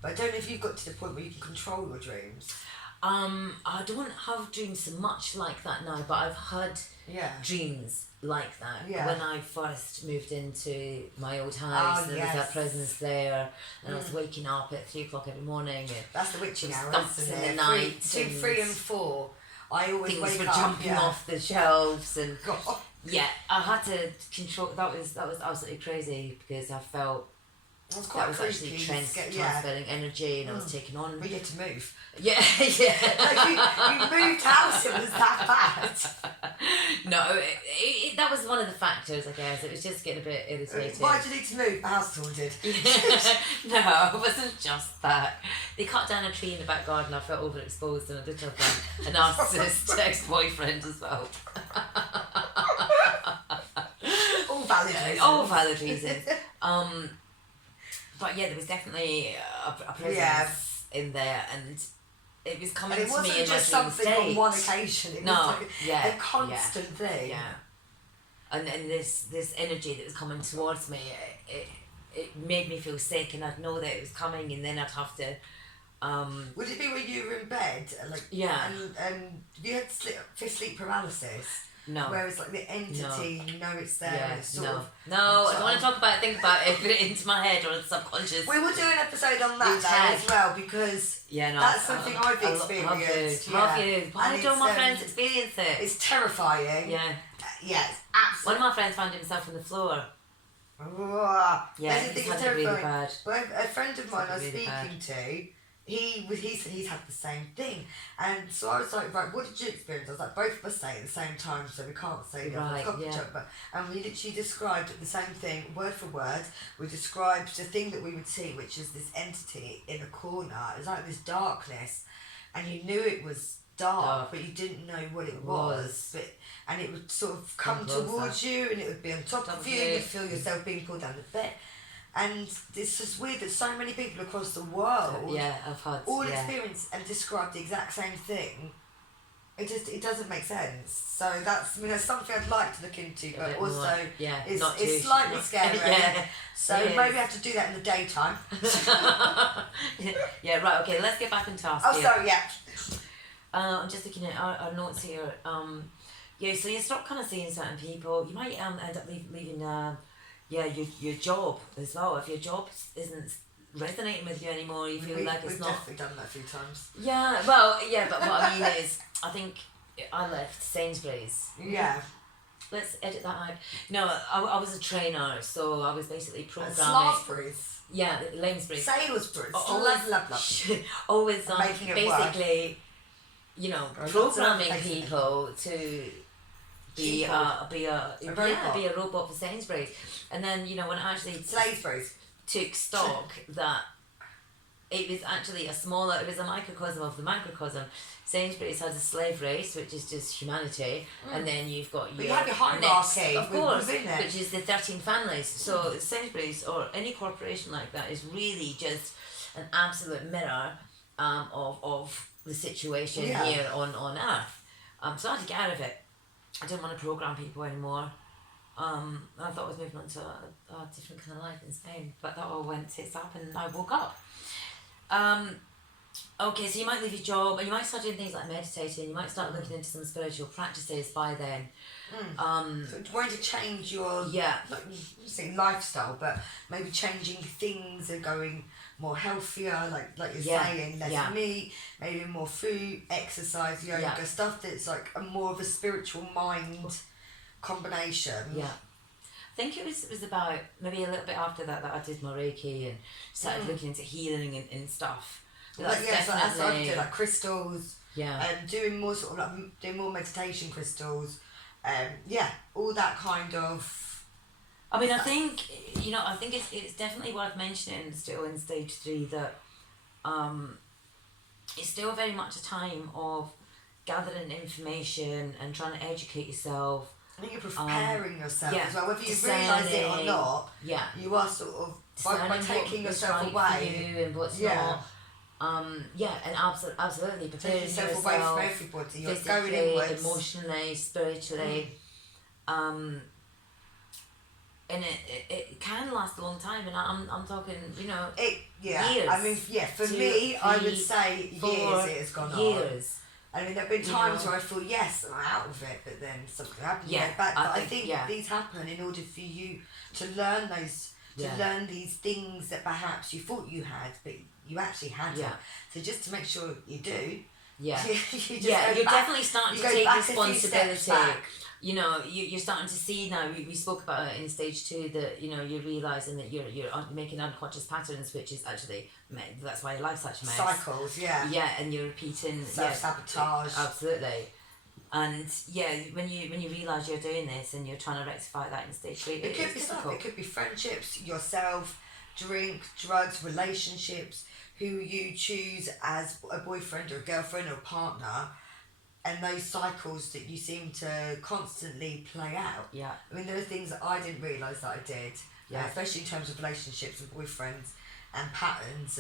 But I don't know if you've got to the point where you can control your dreams. I don't have dreams so much like that now, but I've had dreams like that. Yeah. When I first moved into my old house, there was that presence there, and I was waking up at 3 o'clock every morning. And that's the witching hour, thumps isn't in it? the night. Between 3 and 4, I always wake up. Things were jumping off the shelves, and God. yeah, I had to control. That was absolutely crazy because I felt. That was actually transferring energy, and I was taking on. But you had to move. Yeah. Like you moved house. It was that bad. No, that was one of the factors, I guess. It was just getting a bit irritating. Why did you need to move? The house haunted. No, it wasn't just that. They cut down a tree in the back garden. I felt overexposed, and I did have a narcissist ex-boyfriend as well. All valid reasons. All valid reasons. But yeah, there was definitely a presence in there, and it was coming to me in my dream state. It wasn't just something on one occasion. It was like a constant thing. Yeah. And this energy that was coming towards me, it made me feel sick, and I'd know that it was coming, and then I'd have to. Would it be when you were in bed, like and you had sleep paralysis? No. Whereas like the entity, you know it's there. Yeah, it's sort of, I don't want to talk about it, think about it, put it into my head or the subconscious. We will do an episode on that as well, because that's something I've experienced. Why don't my friends experience it? It's terrifying. Yeah. Yeah, it's absolutely. One of my friends found himself on the floor. Yeah, it's terrifying. Really bad. Well, a friend of mine I was speaking to, he said he's had the same thing, and so I was like, right, what did you experience? I was like, both of us say it at the same time, so we can't say that. And we literally described the same thing word for word. We described the thing that we would see, which is this entity in a corner. It was like this darkness, and you knew it was dark, but you didn't know what it was. And it would sort of come towards you, and it would be on top of you, and you'd feel yourself being pulled down the bed. And it's just weird that so many people across the world all experience and describe the exact same thing. It doesn't make sense. So that's something I'd like to look into, but also it's slightly scary. So maybe I have to do that in the daytime. Yeah, right, okay, let's get back on task. I'm just looking at our notes here. So you stop kind of seeing certain people. You might end up leaving your job as well. If your job isn't resonating with you anymore, you feel like it's not. We've definitely done that a few times. Yeah, but what I mean is, I think I left Sainsbury's. Yeah. Let's edit that out. No, I was a trainer, so I was basically programming. Sainsbury's. Yeah, Sainsbury's. Sainsbury's. Always basically, programming people to be a robot for Sainsbury's. And then, when I actually took stock that it was actually it was a microcosm of the macrocosm. Sainsbury's has a slave race, which is just humanity, and then you've got you have your hierarchy, of course, which is the 13 families. So Sainsbury's or any corporation like that is really just an absolute mirror of the situation here on Earth. So I had to get out of it. I didn't want to program people anymore. I thought I was moving on to a different kind of life in Spain, but that all went tits up and I woke up. Okay, so you might leave your job and you might start doing things like meditating. You might start looking into some spiritual practices by then. So wanting to change your lifestyle, but maybe changing things and going more healthier, like you're saying, less meat, maybe more food, exercise, yoga, stuff that's like more of a spiritual mind combination. Yeah. I think it was about maybe a little bit after that I did my Reiki and started looking into healing and stuff. So that's what I did, like crystals. Yeah. And doing more doing more meditation crystals. All that kind of. I mean, I think it's definitely worth mentioning still in stage 3 that it's still very much a time of gathering information and trying to educate yourself. I think you're preparing yourself as well, whether you realise it or not. Yeah. You are sort of by taking yourself away. For you and what's not. And absolutely prepare yourself away from everybody. You're physically, going inwards, emotionally, spiritually. And it can last a long time, and I'm talking, years. I mean, for me, I would say years it has gone on. I mean, there have been times where I feel, yes, I'm out of it, but then something happens. But I think these happen in order for you to learn learn these things that perhaps you thought you had, but you actually hadn't. So just to make sure you do. You're definitely starting to take responsibility. You're starting to see now. We spoke about it in stage 2 that you're realizing that you're making unconscious patterns, which is actually that's why your life's such a mess. Cycles, and you're repeating self-sabotage. Absolutely. And when you realise you're doing this and you're trying to rectify that in stage 3, it could be difficult. It could be friendships, yourself, drink, drugs, relationships, who you choose as a boyfriend or a girlfriend or a partner, and those cycles that you seem to constantly play out. I mean, there are things that I didn't realise that I did, especially in terms of relationships with boyfriends and patterns,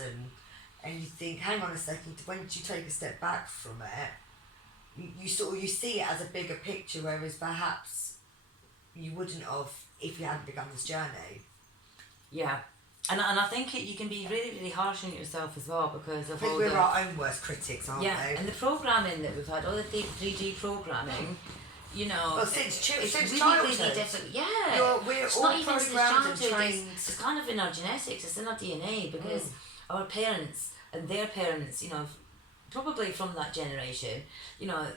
and you think, hang on a second, when did you take a step back from it? You see it as a bigger picture, whereas perhaps you wouldn't have if you hadn't begun this journey. And I think you can be really, really harsh on yourself as well because of all we're our own worst critics, aren't we? And the programming that we've had, all the 3D programming, well, since really, childhood. really difficult. We're it's all not even since programmed childhood. and trained. It's kind of in our genetics. It's in our DNA because our parents and their parents, probably from that generation,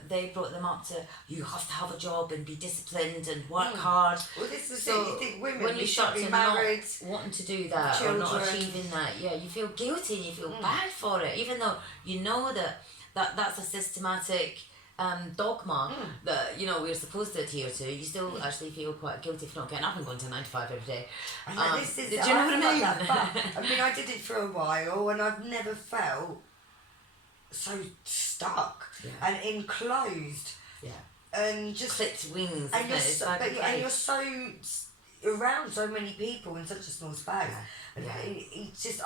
they brought them up to, you have to have a job and be disciplined and work hard. Well, this is so you think women, when you start to married, not wanting to do that or not achieving that, you feel guilty and you feel bad for it, even though you know that's a systematic dogma that we're supposed to adhere to. You still actually feel quite guilty for not getting up and going to 9 to 5 every day. Do you know what I mean? But, I mean, I did it for a while and I've never felt so stuck and enclosed and just clipped wings, and you're so around so many people in such a small space. It's just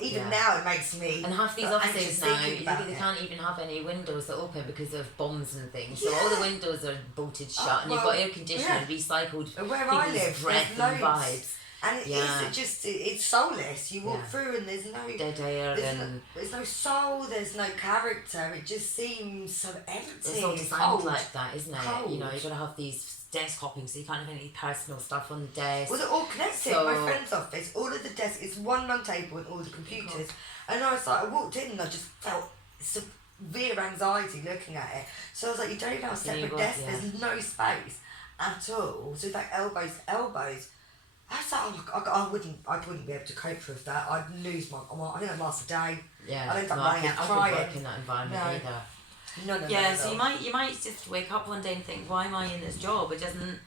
even now it makes me. And half these offices now they can't even have any windows that open because of bombs and things. So all the windows are bolted shut, and you've got air conditioning, recycled where I live, breath and vibes. And it's soulless. You walk through and there's no dead air, there's no soul, there's no character. It just seems so empty. It's all designed like that, isn't it? Cold. You've got to have these desk hopping, so you can't have any personal stuff on the desk. Well, they're all connected. My friend's office, all of the desks, it's one long table and all the computers. And I was like, I walked in and I just felt severe anxiety looking at it. So I was like, you don't even have a separate desk. There's no space at all. So it's like elbows to elbows. I was like, I wouldn't be able to cope with that. I'd lose I think I'd last a day. I'd end up running out crying. I couldn't work in that environment either. No. So you might just wake up one day and think, why am I in this job? It doesn't,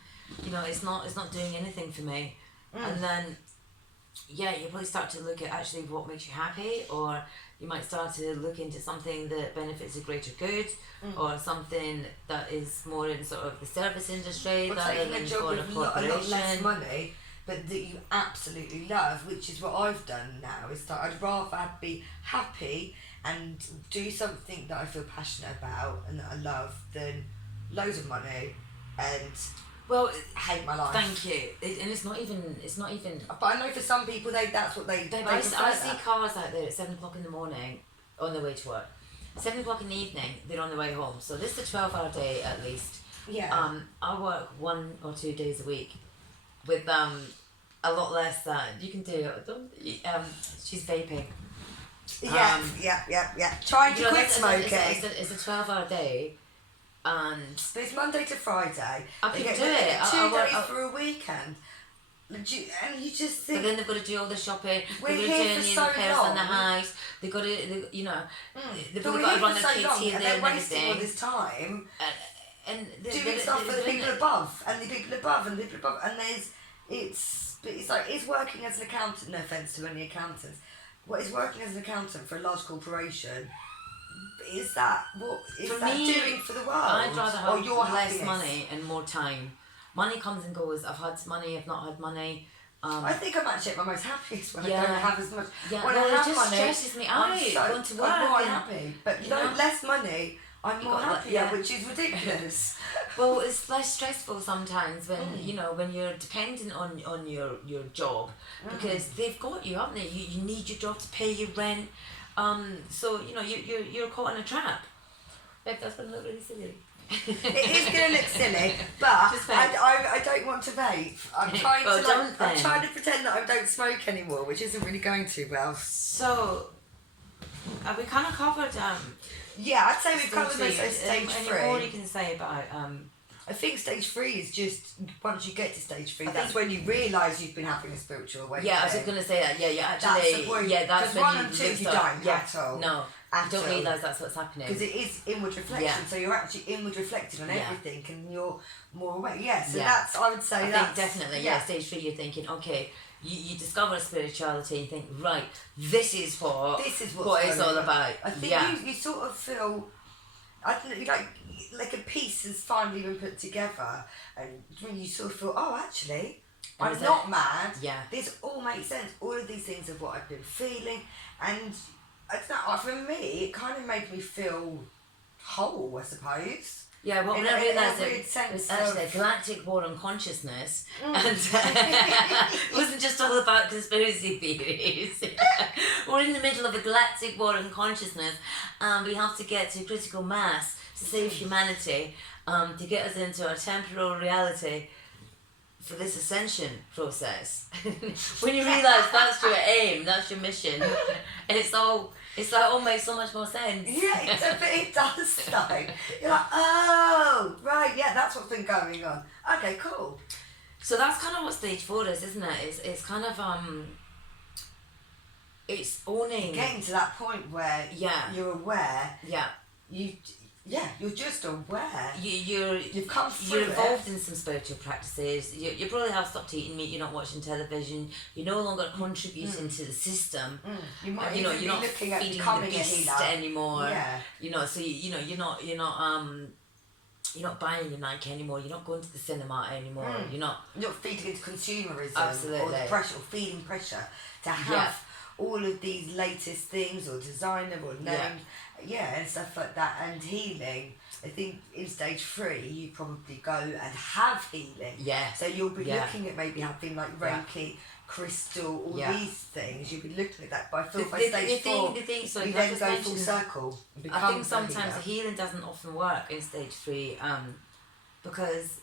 it's not doing anything for me. And then, you probably start to look at actually what makes you happy, or you might start to look into something that benefits a greater good, or something that is more in sort of the service industry rather than for a corporation. A lot less money, but that you absolutely love, which is what I've done now, is that I'd rather be happy and do something that I feel passionate about and that I love than loads of money and hate my life. Thank you. And it's not even. But I know for some people that's what they. I see cars out there at 7 o'clock in the morning on their way to work. 7 o'clock in the evening, they're on their way home. So this is a 12-hour day at least. I work 1 or 2 days a week with a lot less than you can do. She's vaping. Trying to quit smoking. It's a 12-hour day, and but it's Monday to Friday. I could do it. 2 days for a weekend. And you just think. But then they've got to do all the shopping. We're here for so long. On the house. They've got to, they've probably got to run their kids here, there, and wasting all this time. And doing stuff for the people above, and the people above, and the people above, and it's like, is working as an accountant, no offence to any accountants, what is working as an accountant for a large corporation, is that doing for the world? I'd rather have less money and more time. Money comes and goes. I've had money, I've not had money. I think I'm actually at my most happiest when I don't have as much. Yeah, when I have it just money, stresses me out. Going to work, I'm more happy. But less money, I'm more happier, which is ridiculous. Well, it's less stressful sometimes when when you're dependent on your job, because they've got you, haven't they? You need your job to pay your rent. So you're caught in a trap. Babe, that's gonna look really silly. It is going to look silly, but I don't want to vape. I'm trying to pretend that I don't smoke anymore, which isn't really going too well. So, have we kind of covered? Yeah, I'd say we've covered most of stage 3. Any more you can say about? I think stage 3 is just once you get to stage 3, that's when you realise you've been having a spiritual awakening. Yeah, I was just going to say that. Yeah, actually, that's when 1 and 2 you don't at all. No. You don't realise that's what's happening. Because it is inward reflection, so you're actually inward reflecting on everything and you're more aware. That's, I would say, I think definitely, stage 3 you're thinking, okay, you discover spirituality and think, right, this is what it's all about. I think you sort of feel, I don't know, like a piece has finally been put together, and when you sort of feel, oh, actually, I'm not mad. Yeah. This all makes sense. All of these things are what I've been feeling, and it's not, for me, it kind of made me feel whole, I suppose. Yeah, well, when I realised it was actually a galactic war on consciousness, and it wasn't just all about conspiracy theories. We're in the middle of a galactic war on consciousness, and we have to get to critical mass to save humanity, to get us into our temporal reality for this ascension process. When you realise that's your aim, that's your mission, it's all makes so much more sense. Yeah, it does though. You're like, oh, right, yeah, that's what's been going on. Okay, cool. So that's kind of what stage 4 is, isn't it? It's kind of it's owning. Getting to that point where you're aware. You're just aware. You've come through. You're involved in some spiritual practices. You probably have stopped eating meat. You're not watching television. You're no longer contributing to the system. You might you're not looking at feeding becoming the beast anymore. Yeah. So you're not buying your Nike anymore. You're not going to the cinema anymore. You're not feeding into consumerism. Absolutely. Or the pressure, or feeding pressure to have all of these latest things, or designer, or name. And stuff like that, and healing. I think in stage 3 you probably go and have healing. Yeah. So you'll be looking at maybe having like Reiki, crystal, all these things. You'll be looking at that. But I feel by stage 4 you then go full circle. I think sometimes the healing doesn't often work in stage 3, because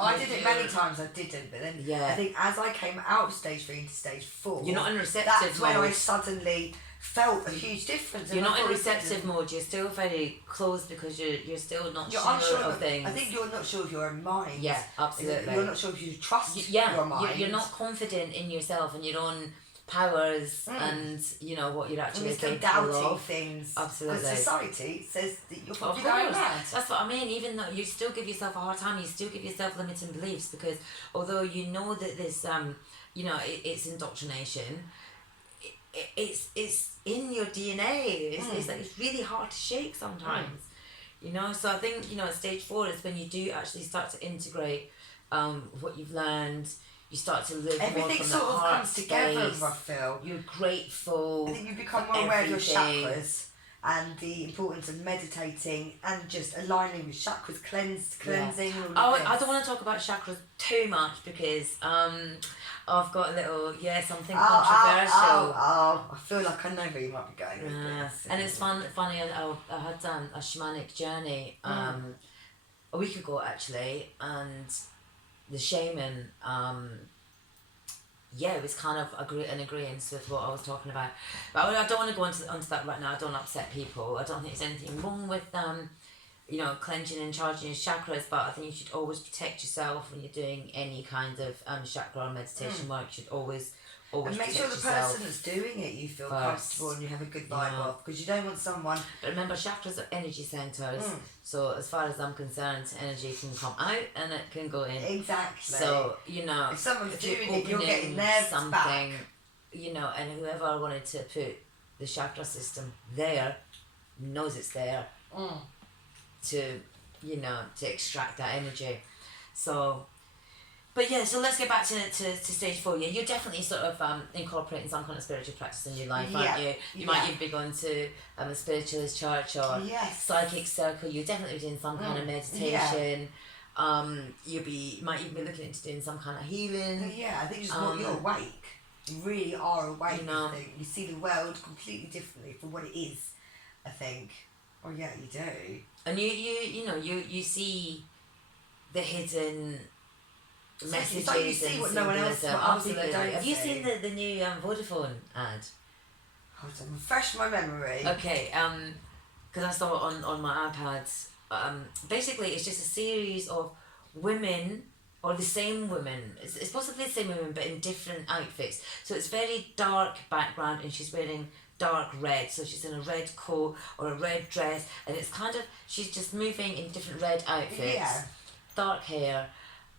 I did it many times. I didn't, but then I think as I came out of stage 3 into stage 4, you're not in receptive that's when I suddenly felt a huge difference. You're not in receptive mode. You're still very closed because you're still not sure of things. I think you're not sure of your own mind. Yeah, absolutely. You're not sure if you trust your mind. You're not confident in yourself and your own powers and what you're actually capable doubting of. Things. Absolutely. Because society says that you're probably going mad. That's what I mean. Even though you still give yourself a hard time, you still give yourself limiting beliefs, because although you know that this, it's indoctrination. It's in your DNA. It's really hard to shake sometimes. So I think stage 4 is when you do actually start to integrate what you've learned. You start to live everything more from sort the of heart comes together. space. I feel you're grateful. I think you become more aware of your chakras and the importance of meditating and just aligning with chakras, cleansing. I don't want to talk about chakras too much because I've got a little something controversial. I feel like I know where you might be going with this. And it's funny. I had a shamanic journey a week ago actually, and the shaman it was kind of an agreement with what I was talking about, but I don't want to go onto that right now. I don't upset people. I don't think there's anything wrong with cleansing and charging your chakras, but I think you should always protect yourself when you're doing any kind of chakra or meditation work. You should always and make sure the person that's doing it you feel comfortable and you have a good vibe off, because you don't want someone. But remember, chakras are energy centers, so as far as I'm concerned, energy can come out and it can go in. Exactly. So if someone's doing it, you're getting theirs back. And whoever wanted to put the chakra system there knows it's there to to extract that energy. So But yeah, so let's get back to stage 4. Yeah, you're definitely sort of incorporating some kind of spiritual practice in your life, aren't you? You might even be going to a spiritualist church or psychic circle. You're definitely doing some kind of meditation. You might even be looking into doing some kind of healing. Yeah, I think just you're awake. You really are awake. I think you see the world completely differently from what it is. I think. Oh yeah, you do. And you see the hidden messages. It's like you see what no one else. Absolutely. Have you seen the new Vodafone ad? Hold on, refresh my memory. Okay, because I saw it on my iPad. Basically, it's just a series of women, or the same women. It's possibly the same women, but in different outfits. So it's very dark background, and she's wearing dark red. So she's in a red coat or a red dress, and it's kind of she's just moving in different red outfits. Yeah. Dark hair.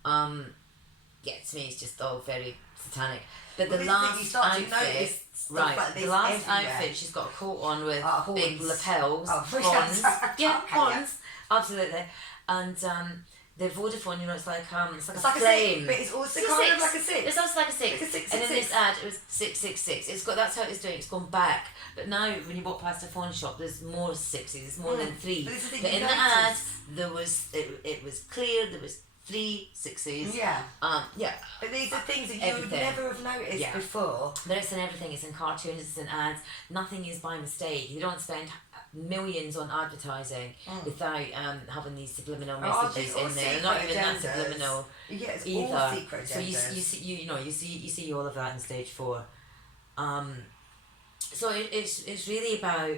To me, it's just all very satanic. But the last outfit, right? The last outfit, she's got a coat on with big lapels, horns. Yeah, horns, absolutely. And the Vodafone, it's like a flame. But it's also kind of like a 6. It's also like a 6. And in this ad, it was 666. It's got that's how it's doing. It's gone back. But now, when you walk past a phone shop, there's more 6s. There's more than 3. But in the ad, there was it was clear. There was 3 6s. Yeah. Yeah. But these are things that you would never have noticed before. But it's in everything. It's in cartoons. It's in ads. Nothing is by mistake. You don't spend millions on advertising without having these subliminal messages in there. They're not even that subliminal it's either. All secret agendas. So you see all of that in stage 4. So it's really about.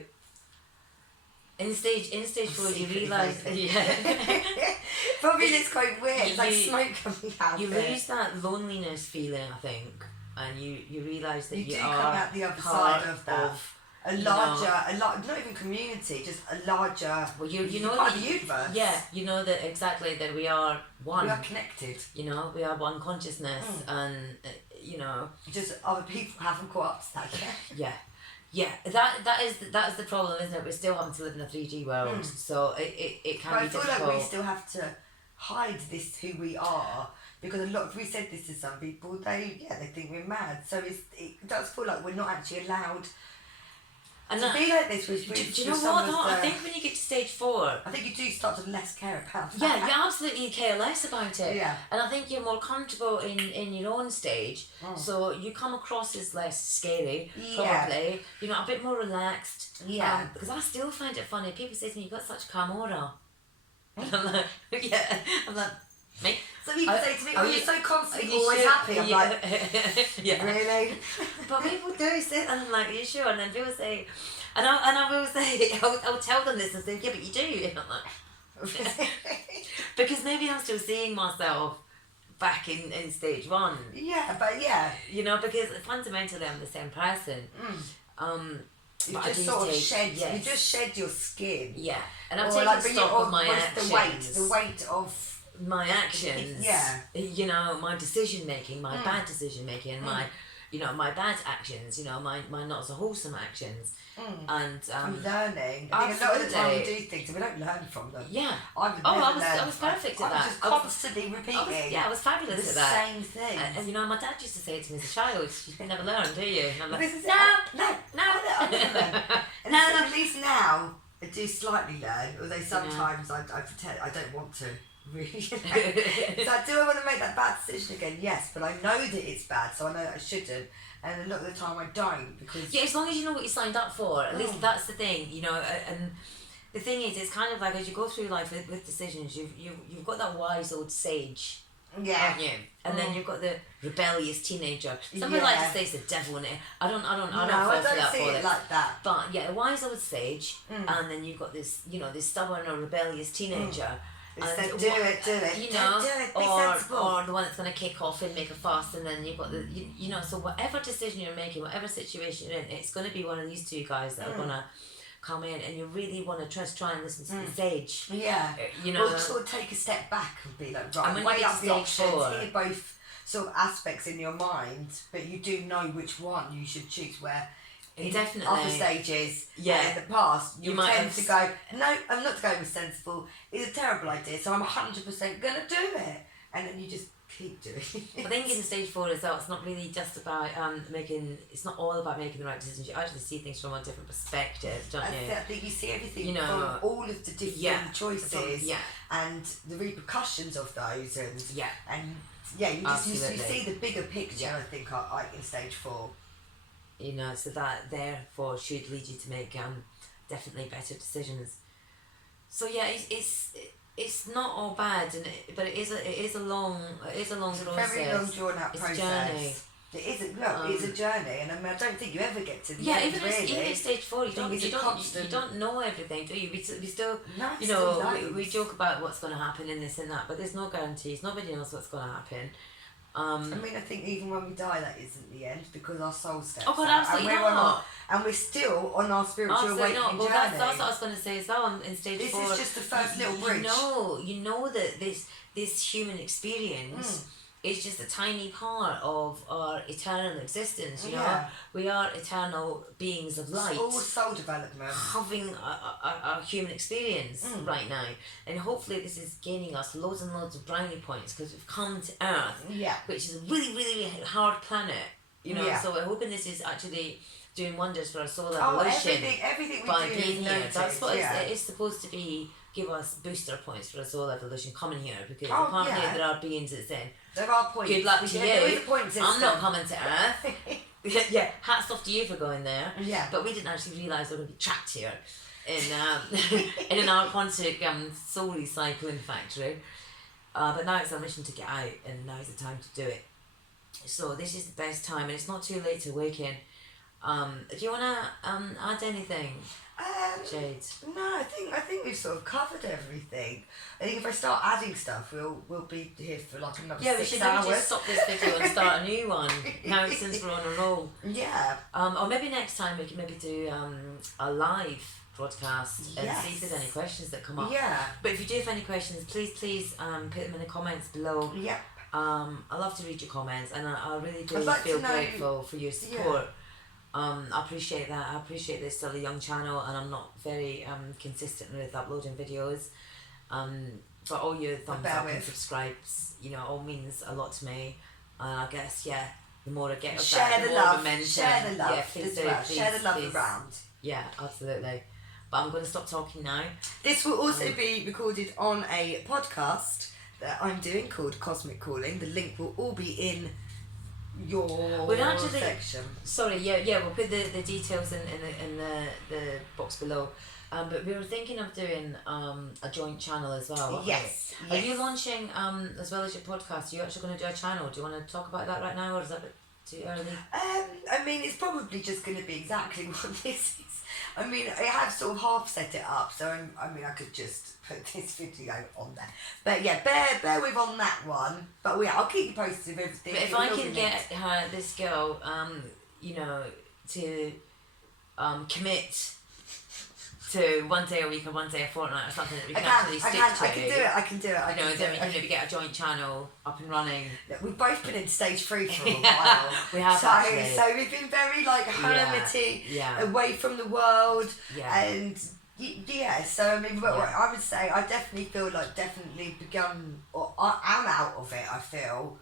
In stage 4, you realise... Probably it's quite weird. It's like smoke coming out. You lose that loneliness feeling, I think, and you realise that you do are come out the other side of that. Not even community, just a larger... Well, you know part of the universe. Yeah, you know that exactly that we are one. We are connected. We are one consciousness, and, Just other people haven't caught up to that yet. Yeah. Yeah, that is the problem, isn't it? We're still having to live in a 3D world, so it can be difficult. I feel like we still have to hide this who we are, because if we said this to some people, they think we're mad. So it does feel like we're not actually allowed to be like this. Do you know what? No, I think when you get to stage 4, I think you do start to less care about that. Yeah, you absolutely care less about it. Yeah. And I think you're more comfortable in your own stage, so you come across as less scary, probably. A bit more relaxed. Yeah. Because I still find it funny. People say to me, "You've got such calm aura." And I'm like, yeah. I'm like, me? Some people say to me, "Oh, you're so constantly always happy." I'm like, yeah. Really? But people do say, and I'm like, "Are you sure?" And then people say, and I will say, I'll tell them this and say, "Yeah, but you do." And I'm like, because maybe I'm still seeing myself back in stage 1. Yeah, but yeah. Because fundamentally I'm the same person. You just sort of shed. Yes. You just shed your skin. Yeah, and I'm taking stock of my actions. The weight of my actions. Yeah. My decision making, my bad decision making, and my bad actions. My not so wholesome actions. And I'm learning. I think a lot of the time we do things and we don't learn from them. Yeah. I was perfect at that. I was just constantly repeating. I was fabulous at that. The same thing. And my dad used to say to me as a child, "You never learn, do you?" And I'm like, no. I never learn. And at least now I do slightly learn, although sometimes I pretend I don't want to. Really. So do I want to make that bad decision again? Yes, but I know that it's bad, so I know that I shouldn't. And a lot of the time I don't, because... Yeah, as long as you know what you signed up for, at least that's the thing, and the thing is, it's kind of like as you go through life with decisions, you've got that wise old sage, haven't you? And then you've got the rebellious teenager. Somebody like to say it's the devil in it. I don't see it like that. But yeah, a wise old sage, and then you've got this, this stubborn or rebellious teenager. And do it. Don't do it. Be sensible. Or the one that's going to kick off and make a fuss, and then you've got the, so whatever decision you're making, whatever situation you're in, it's going to be one of these two guys that are going to come in, and you really want to try and listen to the sage. Yeah. Or sort of take a step back and be like, right, weigh up the options, hear both sort of aspects in your mind, but you do know which one you should choose, where... Definitely. Other stages in the past, you might tend to go, no, I'm not going with sensible. It's a terrible idea, so I'm 100% going to do it. And then you just keep doing I think in stage 4 as well, it's not really just about it's not all about making the right decisions. You actually see things from a different perspective, don't you? I think you see everything from all of the different choices and the repercussions of those, and you see the bigger picture. I think in stage 4. So that therefore should lead you to make definitely better decisions. So it's not all bad, but it is a long process. Very long drawn out process. It's a journey. It's a journey, and I don't think you ever get to the end. Even at stage 4, you don't know everything, do you? We still, we joke about what's going to happen in this and that, but there's no guarantees. Nobody knows what's going to happen. I think even when we die, that isn't the end, because our soul steps out. Oh God, absolutely not. And we're still on our spiritual awakening journey. That's what I was going to say as well. In stage 4, this is just the first little bridge. You know that this human experience is just a tiny part of our eternal existence. You know, we are eternal beings of light. It's all soul development. Having a human experience right now, and hopefully this is gaining us loads and loads of brownie points, because we've come to Earth, which is a really, really, really hard planet. So we're hoping this is actually doing wonders for our soul evolution. Everything we by do being is here. noticed, That's what it's supposed to be. Give us booster points for our soul evolution coming here, because apparently there are beings that say there are points. Good luck to you. There is a point system. I'm not coming to Earth. Hats off to you for going there. Yeah. But we didn't actually realise we were going to be trapped here in an quantic soul recycling factory. But now it's our mission to get out, and now is the time to do it. So this is the best time, and it's not too late to awaken. Do you want to add anything, Jade? No, I think we've sort of covered everything. I think if I start adding stuff, we'll be here for like another 6 hours. We should maybe just stop this video and start a new one. Now since we're on a roll. Yeah. Or maybe next time we can maybe do a live broadcast and see if there's any questions that come up. Yeah. But if you do have any questions, please put them in the comments below. Yep. I love to read your comments, and I really do feel grateful for your support. I appreciate that. I appreciate this still a young channel, and I'm not very consistent with uploading videos. But all your thumbs up and subscribes, all means a lot to me. I guess the more I get of that, the more momentum. Share the love. Share the love around. Yeah, absolutely. But I'm going to stop talking now. This will also be recorded on a podcast that I'm doing called Cosmic Calling. The link will all be in your section. Sorry, we'll put the details in the box below. But we were thinking of doing a joint channel as well. Yes. Are you launching as well as your podcast? Are you actually going to do a channel? Do you want to talk about that right now, or is that a bit too early? It's probably just going to be exactly what this is. I have sort of half set it up, so I could just put this video on there. But bear with on that one. But I'll keep you posted with everything. But if I can get this girl, to commit to 1 day a week or 1 day a fortnight or something that we can actually stick to. I can do it. Then we can maybe get a joint channel up and running. We've both been in stage 3 for a while. We have actually. So we've been very hermity, away from the world, and so I would say I definitely feel begun, or I'm out of it. I feel.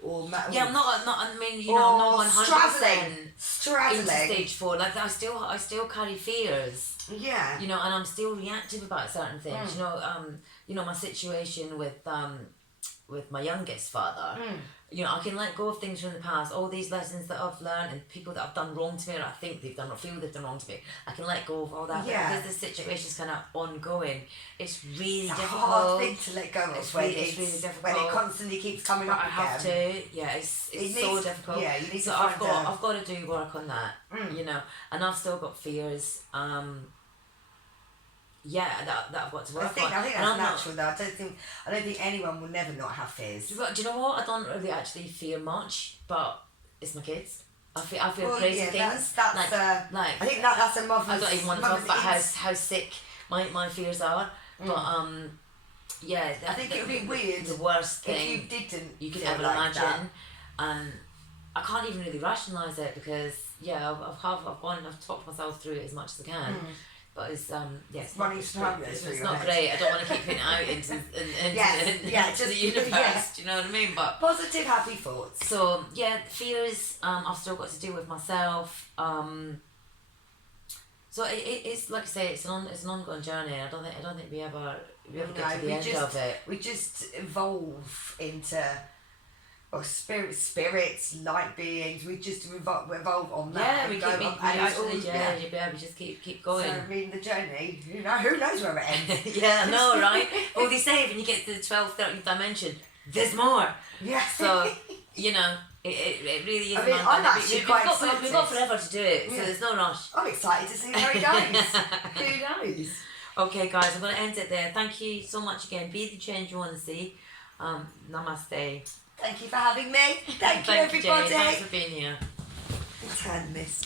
I'm not 100% straddling into stage 4. Like I still carry fears. Yeah. And I'm still reactive about certain things. My situation with my youngest father. I can let go of things from the past, all these lessons that I've learned, and people that have done wrong to me, or I think they've done, or feel they've done wrong to me. I can let go of all that. Yeah. But because the situation's kind of ongoing, it's really difficult. It's a hard thing to let go of. It's really difficult. When it constantly keeps coming up again. I have to. Yeah, it's so difficult. Yeah, you need so to I've got to do work on that. And I've still got fears. That I've got to work on. I think that's natural though. I don't think anyone will never not have fears. Do you know what? I don't really actually fear much, but it's my kids. I feel crazy things. That's I think that's a mother's. I don't even want to talk about how sick my fears are, but I think it would be weird. The worst thing you could ever imagine, and I can't even really rationalise it because I've talked myself through it as much as I can. But it's it's running slowly. It's not great. I don't want to keep putting it out into the universe. Yes. Do you know what I mean? But positive, happy thoughts. So fears. I've still got to deal with myself. So it's like I say, it's an ongoing journey. I don't think we ever get to the end of it. We just evolve into spirits, light beings. We just evolve on that. We just keep going. So I mean, the journey. Who knows where it ends? Yeah, I know, right? Well, they say when you get to the 12th, 13th dimension, there's more. Yeah. So it really is. I mean, I'm actually quite excited. We've got forever to do it, so there's no rush. I'm excited to see where it goes. Who knows? Okay, guys, I'm going to end it there. Thank you so much again. Be the change you want to see. Namaste. Thank you for having me. Thank you, everybody. Jade. Thanks for being here. Turn this.